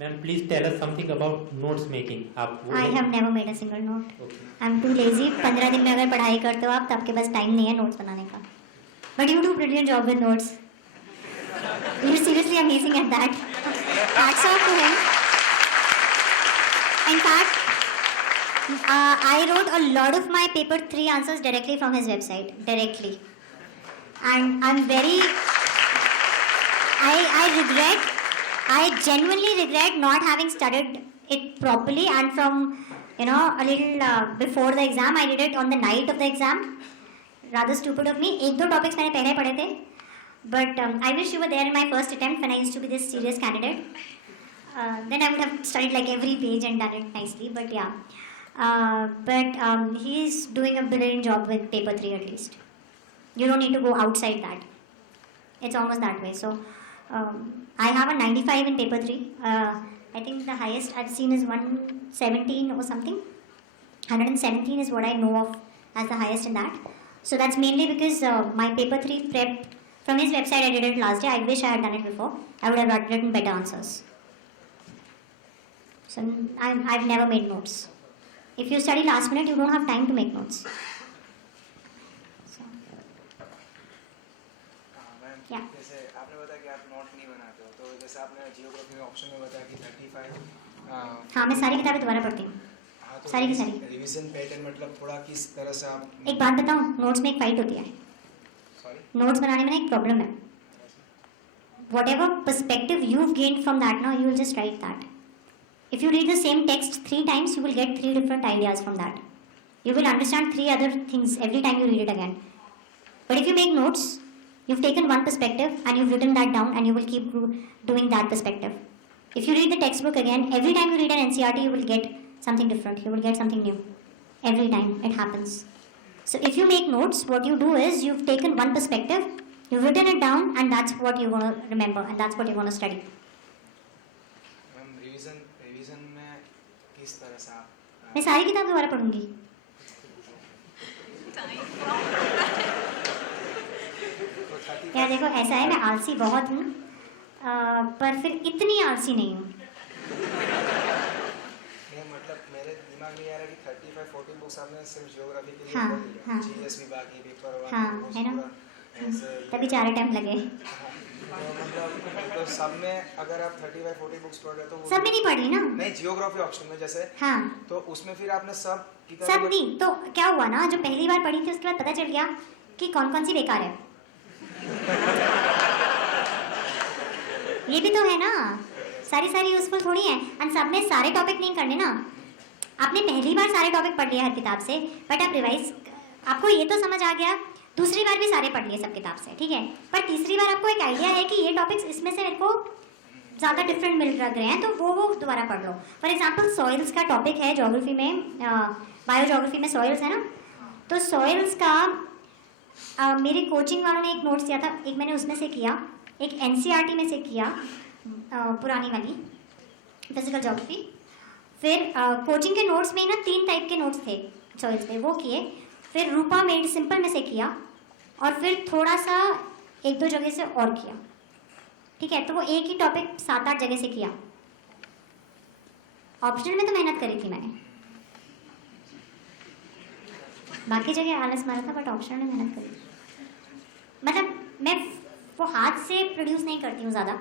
Ma'am, please tell us something about notes making. I have never made a single note. Okay. I'm too lazy. 15 दिन में अगर पढ़ाई करते हो आप तो आपके पास टाइम नहीं है नोट्स बनाने का. But you do brilliant job with notes. You're seriously amazing at that. Hats off to him. In fact, I wrote a lot of my paper 3 answers directly from his website. Directly. And I'm very... I genuinely regret not having studied it properly, and from a little before the exam I did it on the night of the exam. Rather stupid of me. 1-2 topics मैंने पहले पढ़े थे, but I wish you were there in my first attempt when I used to be this serious candidate. Then I would have studied like every page and done it nicely. But yeah, he's doing a brilliant job with paper 3 at least. You don't need to go outside that. It's almost that way. So I have a 95 in paper 3. I think the highest I've seen is 117 or something. 117 is what I know of as the highest in that. So that's mainly because my paper 3 prep from his website, I did it last year. I wish I had done it before. I would have written better answers. So I've never made notes. If you study last minute, you don't have time to make notes. Yeah. जैसे आपने बताया कि आप note नहीं बनाते हो, तो जैसे आपने जियोग्राफी में ऑप्शन में बताया कि 35 हाँ, मैं सारी किताबें दोबारा पढ़ती हूँ. हाँ, तो सारी की सारी. रिवीजन पैटर्न मतलब थोड़ा किस तरह से आप... एक बात बताऊँ, नोट्स में एक फाइट होती है. सॉरी? नोट्स बनाने में ना एक प्रॉब्लम है. Whatever perspective you've gained from that, now you will just write that. If you read the same text 3 times, you will get 3 different ideas from that. You will understand 3 other things every time you read it again. But if you make notes, you've taken one perspective and you've written that down, and you will keep doing that perspective. If you read the textbook again, every time you read an NCERT, you will get something different. You will get something new. Every time it happens. So if you make notes, what you do is you've taken one perspective, you've written it down, and that's what you're going to remember, and that's what you're going to study. Revision में किस तरह से आप... मैं सारी किताब दोबारा पढ़ूंगी. यार देखो, ऐसा है, मैं आलसी बहुत हूँ, पर फिर इतनी आलसी नहीं हूँ. मतलब मेरे दिमाग में आ रहा है कि 35-40 बुक्स आपने सिर्फ ज्योग्राफी के लिए हाँ, पढ़ लिया. हाँ. जीएस भी बाकी पेपर 1 हाँ, है ना. तभी 4 अटेम्प्ट लगे. तो सब में अगर आप 35-40 बुक्स पढ़ रहे हो तो सब में नहीं पढ़ी ना. नहीं, जियोग्राफी ऑप्शन में जैसे. हाँ. तो उसमें फिर आपने सब नहीं, तो क्या हुआ ना, जो पहली बार पढ़ी थी उसके बाद पता चल गया कि कौन कौन सी बेकार है. ये भी तो है ना, सारी यूजफुल थोड़ी है. और सब में सारे टॉपिक नहीं करने ना. आपने पहली बार सारे टॉपिक पढ़ लिए हर किताब से, बट आप रिवाइज, आपको ये तो समझ आ गया, दूसरी बार भी सारे पढ़ लिए सब किताब से, ठीक है. पर तीसरी बार आपको एक आइडिया है कि ये टॉपिक्स इसमें से मेरे को ज़्यादा डिफरेंट मिल लग रहे हैं, तो वो दोबारा पढ़ लो. फॉर एग्जाम्पल सॉइल्स का टॉपिक है ज्योग्राफी में, बायोजोग्राफी में सॉइल्स है ना. तो सॉइल्स का मेरे कोचिंग वालों ने एक नोट्स दिया था, एक मैंने उसमें से किया, एक एनसीईआरटी में से किया, पुरानी वाली फिजिकल ज्योग्राफी. फिर कोचिंग के नोट्स में ना 3 टाइप के नोट्स थे सॉइल्स पे, वो किए. फिर रूपा मेड सिंपल में से किया, और फिर थोड़ा सा 1-2 जगह से और किया, ठीक है. तो वो एक ही टॉपिक 7-8 जगह से किया. ऑप्शनल में तो मेहनत करी थी मैंने, बाकी जगह आलस मारा था, बट ऑप्शनल में मेहनत करी. मतलब मैं वो हाथ से प्रोड्यूस नहीं करती हूँ ज़्यादा,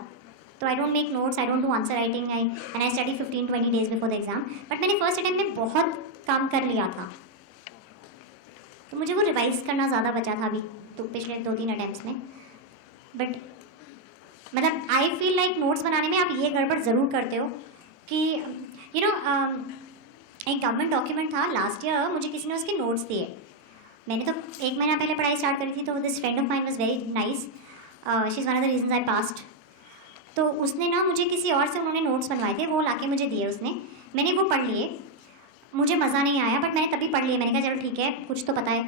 तो I don't make notes, I don't do answer writing, and I study 15-20 days before the exam. But मैंने फर्स्ट अटेम्प्ट में बहुत काम कर लिया था, तो मुझे वो रिवाइज करना ज़्यादा बचा था अभी तो पिछले 2-3 अटेम्प्ट्स में. बट मतलब आई फील लाइक नोट्स बनाने में आप ये गड़बड़ ज़रूर करते हो कि यू नो एक गवर्नमेंट डॉक्यूमेंट था लास्ट ईयर, मुझे किसी ने उसके नोट्स दिए. मैंने तो 1 महीना पहले पढ़ाई स्टार्ट करी थी, तो this friend of mine was very nice, she is one of the reasons I passed. तो उसने ना मुझे किसी और से उन्होंने नोट्स बनवाए थे, वो लाके मुझे दिए उसने. मैंने वो पढ़ लिए, मुझे मज़ा नहीं आया, बट मैंने तभी पढ़ लिए. मैंने कहा चलो ठीक है, कुछ तो पता है.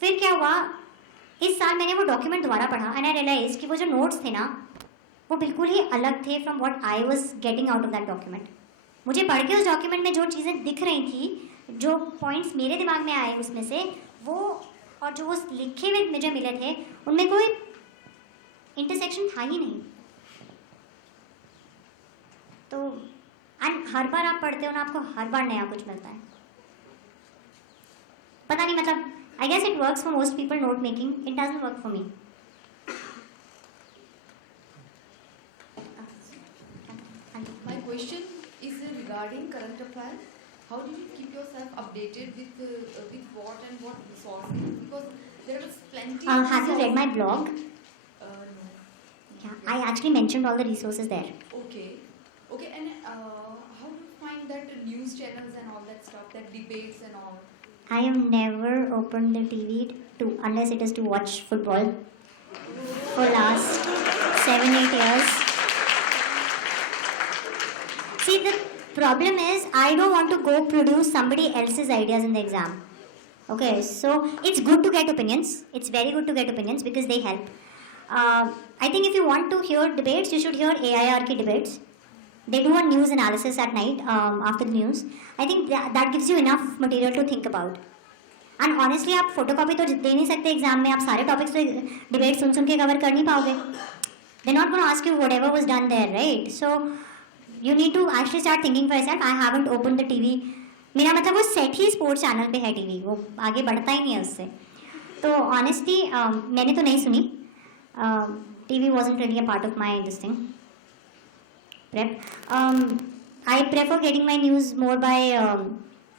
फिर क्या हुआ, इस साल मैंने वो डॉक्यूमेंट दोबारा पढ़ा, एंड आई रियलाइज कि वो जो नोट्स थे ना, वो बिल्कुल ही अलग थे from what I was getting out of that document. मुझे पढ़ के उस डॉक्यूमेंट में जो चीज़ें दिख रही थी, जो पॉइंट्स मेरे दिमाग में आए उसमें से, वो और जो वो लिखे हुए मुझे मिले थे, उनमें कोई इंटरसेक्शन था ही नहीं. तो एंड हर बार आप पढ़ते हो ना, आपको हर बार नया कुछ मिलता है. पता नहीं, मतलब I guess it works for most people note making, it doesn't work for me. My question is regarding current affairs. How do you keep yourself updated with what and what resources? Because there is plenty. Have you read my blog? No. Yeah, I actually mentioned all the resources there. Okay. Okay, and how do you find that news channels and all that stuff, that debates and all? I have never opened the TV unless it is to watch football for last 7-8 years. See, the problem is I don't want to go produce somebody else's ideas in the exam. Okay, so it's good to get opinions. It's very good to get opinions because they help. I think if you want to hear debates, you should hear AIRK debates. They do a news analysis at night after the news. I think that gives you enough material to think about. And honestly, आप photocopy तो दे नहीं सकते exam में. आप सारे topics तो debate सुन के cover कर नहीं पाओगे. They're not going to ask you whatever was done there, right? So you need to actually start thinking for yourself. I haven't opened the TV. मेरा मतलब वो सेट ही स्पोर्ट्स चैनल पे है टीवी, वो आगे बढ़ता ही नहीं है उससे. तो ऑनेस्टली मैंने तो नहीं सुनी. TV wasn't really a part of my this thing. Prep. I prefer getting my news more by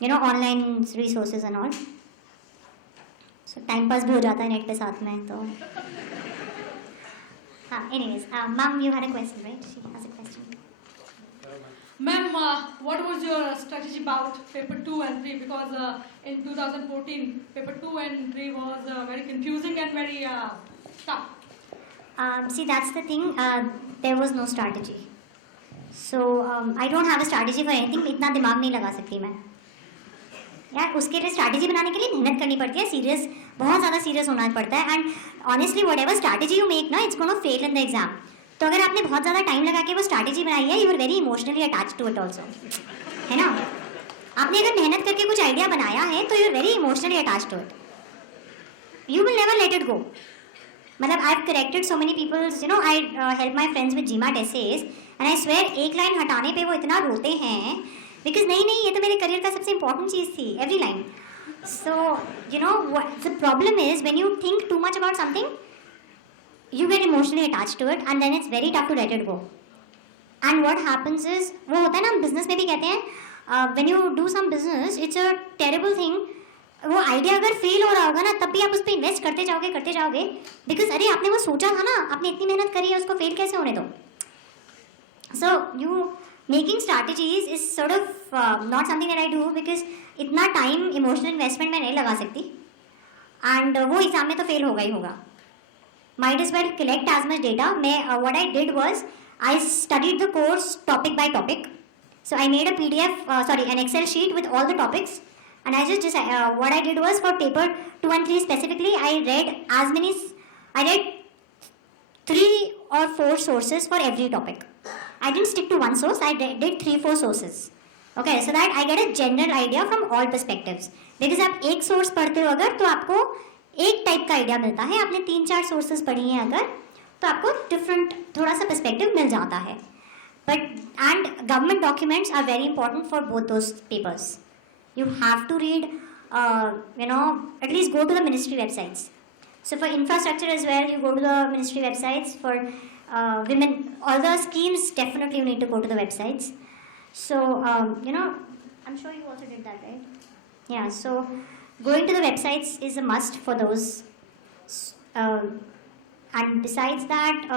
online resources and all. So time pass भी हो जाता है नेट पे साथ में तो. हाँ, anyways, ma'am, you had a question, right? She has a question. Ma'am, what was your strategy about paper 2 and 3? Because in 2014, paper 2 and 3 was very confusing and very tough. See, that's the thing. There was no strategy. So I don't have a strategy for anything. इतना दिमाग नहीं लगा सकती मैं. यार उसके लिए strategy बनाने के लिए मेहनत करनी पड़ती है, सीरियस, बहुत ज़्यादा सीरियस होना पड़ता है. And honestly whatever strategy you make ना, it's gonna fail in the exam. तो अगर आपने बहुत ज़्यादा टाइम लगा के वो स्ट्रैटेजी बनाई है, you are very emotionally attach to it also, है ना. आपने अगर मेहनत करके कुछ आइडिया बनाया है तो you are very emotionally attach to it. You will never let it go. मतलब I have corrected so many peoples, I help my friends with GMAT essays and I swear एक लाइन हटाने पे वो इतना रोते हैं बिकॉज नहीं ये तो मेरे करियर का सबसे इंपॉर्टेंट चीज़ थी, every line. So the problem is when you think too much about something, you get emotionally attached to it and then it's very tough to let it go. And what happens is, वो होता है ना, हम business में भी कहते हैं, when you do some business it's a terrible thing. वो आइडिया अगर फेल हो रहा होगा ना तब भी आप उस पर इन्वेस्ट करते जाओगे बिकॉज अरे आपने वो सोचा था ना, आपने इतनी मेहनत करी है, उसको फेल कैसे होने दो. So you making strategies is sort of not something that I do because इतना टाइम इमोशनल इन्वेस्टमेंट मैं नहीं लगा सकती एंड वो एग्जाम में तो फेल होगा ही होगा. Might as well collect as much data. What I did was I studied the course topic by topic. So I made a PDF, an Excel sheet with all the topics, and I just what I did was for paper 2 and 3 specifically, I read 3 or 4 sources for every topic. I didn't stick to one source. I did 3-4 sources. Okay, so that I get a general idea from all perspectives. Because आप एक source पढ़ते हो अगर तो आपको एक type का idea मिलता है, आपने 3-4 सोर्सेज पढ़ी हैं अगर तो आपको डिफरेंट थोड़ा सा पर्सपेक्टिव मिल जाता है. But and government documents are very important for both those papers. You have to read at least go to the ministry websites. So for infrastructure as well you go to the ministry websites. For women, all the schemes, definitely you need to go to the websites. So I'm sure you also did that, right? Yeah, so going to the websites is a must for those. And besides that,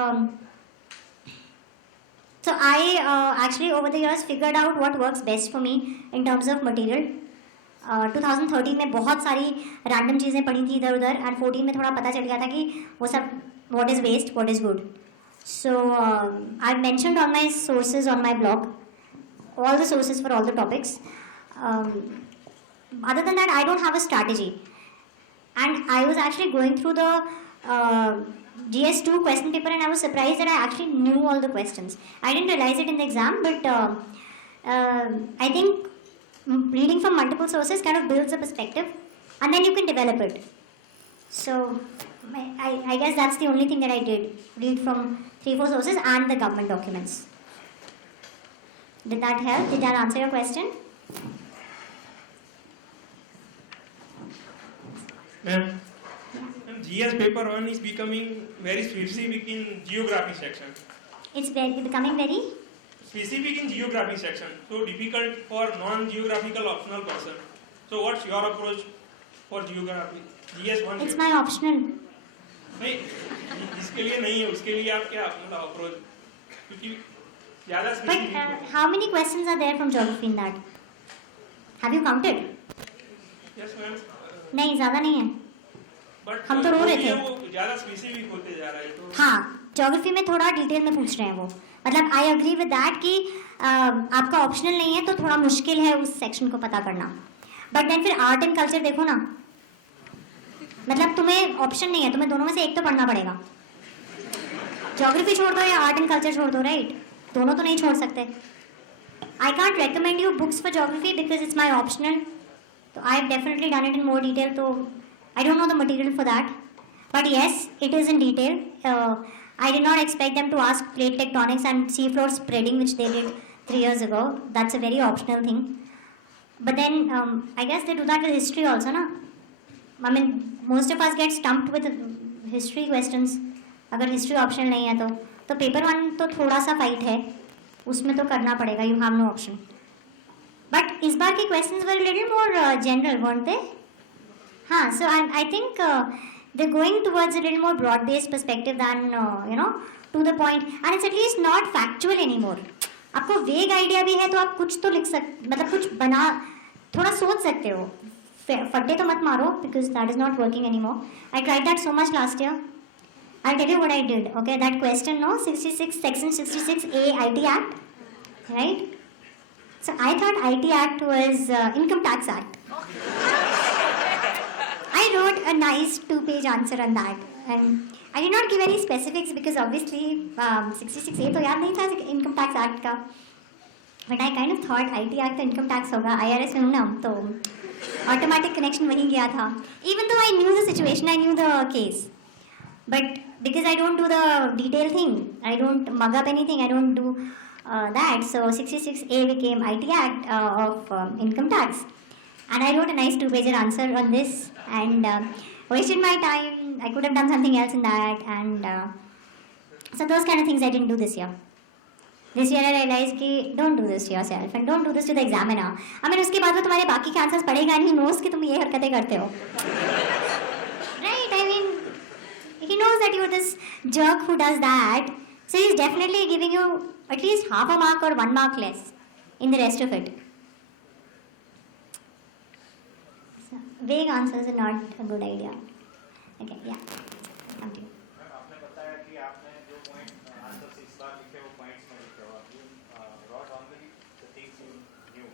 so I actually over the years figured out what works best for me in terms of material. 2013 में बहुत सारी random चीज़ें पढ़ी थी इधर उधर and 14 में थोड़ा पता चल गया था कि वो सब what is waste, what is good. So I've mentioned all my sources on my blog, all the sources for all the topics. Other than that, I don't have a strategy. And I was actually going through the GS2 question paper and I was surprised that I actually knew all the questions. I didn't realize it in the exam, but I think reading from multiple sources kind of builds a perspective and then you can develop it. So I guess that's the only thing that I did, read from 3-4 sources and the government documents. Did that help? Did that answer your question? Ma'am, GS paper 1 is becoming very specific in geography section. It's becoming very. Specific in geography section, so difficult for non-geographical optional person. So what's your approach for geography? GS 1. It's my optional. नहीं, इसके लिए नहीं है, उसके लिए आप क्या मतलब approach? क्योंकि ज़्यादा But specific. how many questions are there from geography in that? Have you counted? Yes ma'am. नहीं, ज़्यादा नहीं है. But हम तो रो रहे थे. वो ज़्यादा specific होते जा रहा है तो. हाँ, ज्योग्राफी में थोड़ा डिटेल में पूछ रहे हैं वो. मतलब आई एग्री विद दैट कि आपका ऑप्शनल नहीं है तो थोड़ा मुश्किल है उस सेक्शन को पता करना. बट देन फिर आर्ट एंड कल्चर देखो ना, मतलब तुम्हें ऑप्शन नहीं है, तुम्हें दोनों में से एक तो पढ़ना पड़ेगा. ज्योग्राफी छोड़ दो या आर्ट एंड कल्चर छोड़ दो, राइट? दोनों तो नहीं छोड़ सकते. I can't recommend you books for geography because it's my optional. तो I have definitely done it in more detail, तो I don't know the material for that. But yes, it is in detail. I did not expect them to ask plate tectonics and seafloor spreading, which they did 3 years ago. That's a very optional thing. But then, I guess they do that with history also, na? I mean, most of us get stumped with history questions. अगर history option नहीं है तो paper 1 तो थोड़ा सा fight है, उसमें तो करना पड़ेगा. You have no option. But इस बार के questions were a little more general, weren't they? हाँ, so I think they're going towards a little more broad-based perspective than, to the point. And it's at least not factual anymore. आपको vague idea भी है तो आप कुछ तो लिख मतलब कुछ बना, थोड़ा सोच सकते हो. फट्टे तो मत मारो because that is not working anymore. I tried that so much last year. I'll tell you what I did. Okay, that question, no, 66, section 66A IT Act, right? So I thought IT Act was Income Tax Act. I wrote a nice 2-page answer on that, and I did not give any specifics because obviously 66A तो याद नहीं था Income Tax Act का. But I kind of thought IT Act तो Income Tax होगा, IRS में हूँ ना, तो automatic connection वहीं गया था. Even though I knew the situation, I knew the case, but because I don't do the detail thing, I don't mug up anything, I don't do that. So 66A became IT Act of Income Tax. And I wrote a nice 2-pager answer on this and wasted my time. I could have done something else in that, and so those kind of things I didn't do this year. This year I realized कि don't do this to yourself and don't do this to the examiner. I mean उसके बाद वो तुम्हारे बाकी के answers पढ़ेगा नहीं, knows कि तुम ये हरकतें करते हो. Right? I mean, he knows that you're this jerk who does that. So he's definitely giving you at least half a mark or 1 mark less in the rest of it. Vague answers are not a good idea. Okay, yeah. Come to you. Ma'am आपने बताया कि आपने जो point answer इस बार लिखे वो points में लिखे हो. You wrote only the things you knew.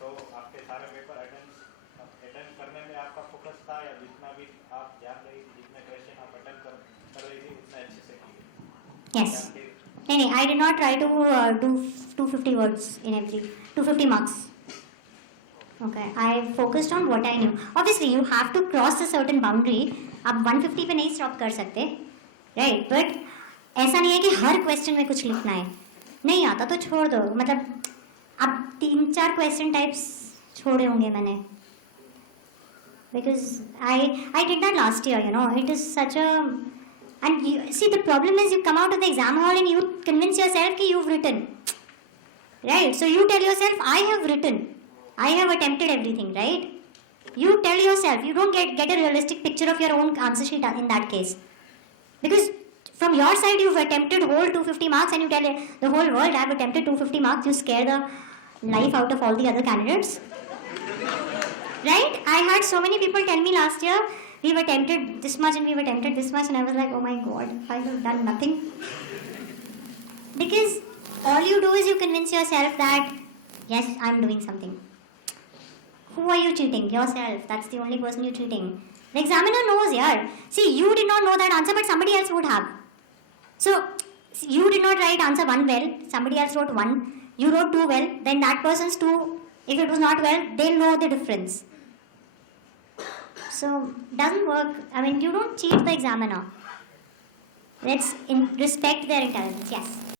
तो आपके सारे पेपर अटेंड करने में आपका फोकस था या जितना भी आप जान रही थी, जितने क्वेश्चन आप अटेंड कर रही थी उतना अच्छे से किए? Yes. No, I did not try to do 250 words in every 250 marks. Okay, I focused on what I knew. Obviously, you have to cross a certain boundary. आप 150 पे नहीं स्टॉप कर सकते, right? But ऐसा नहीं है कि हर क्वेश्चन में कुछ लिखना है. नहीं आता तो छोड़ दो. मतलब अब 3-4 क्वेश्चन टाइप्स छोड़े होंगे मैंने. Because I did that last year, It is such a... And you, see, the problem is you come out of the exam hall and you convince yourself that you've written. Right? So you tell yourself, I have written. I have attempted everything, right? You tell yourself, you don't get a realistic picture of your own answer sheet in that case. Because from your side, you've attempted whole 250 marks and you tell the whole world, I have attempted 250 marks, you scare the life out of all the other candidates. Right? I had so many people tell me last year, we've attempted this much and we've attempted this much, and I was like, oh my god, I have done nothing. Because all you do is you convince yourself that, yes, I'm doing something. Who are you cheating? Yourself. That's the only person you're cheating. The examiner knows, yeah. See, you did not know that answer, but somebody else would have. So, you did not write answer 1 well, somebody else wrote 1. You wrote 2 well, then that person's 2, if it was not well, they'll know the difference. So, doesn't work. I mean, you don't cheat the examiner. Let's respect their intelligence, yes.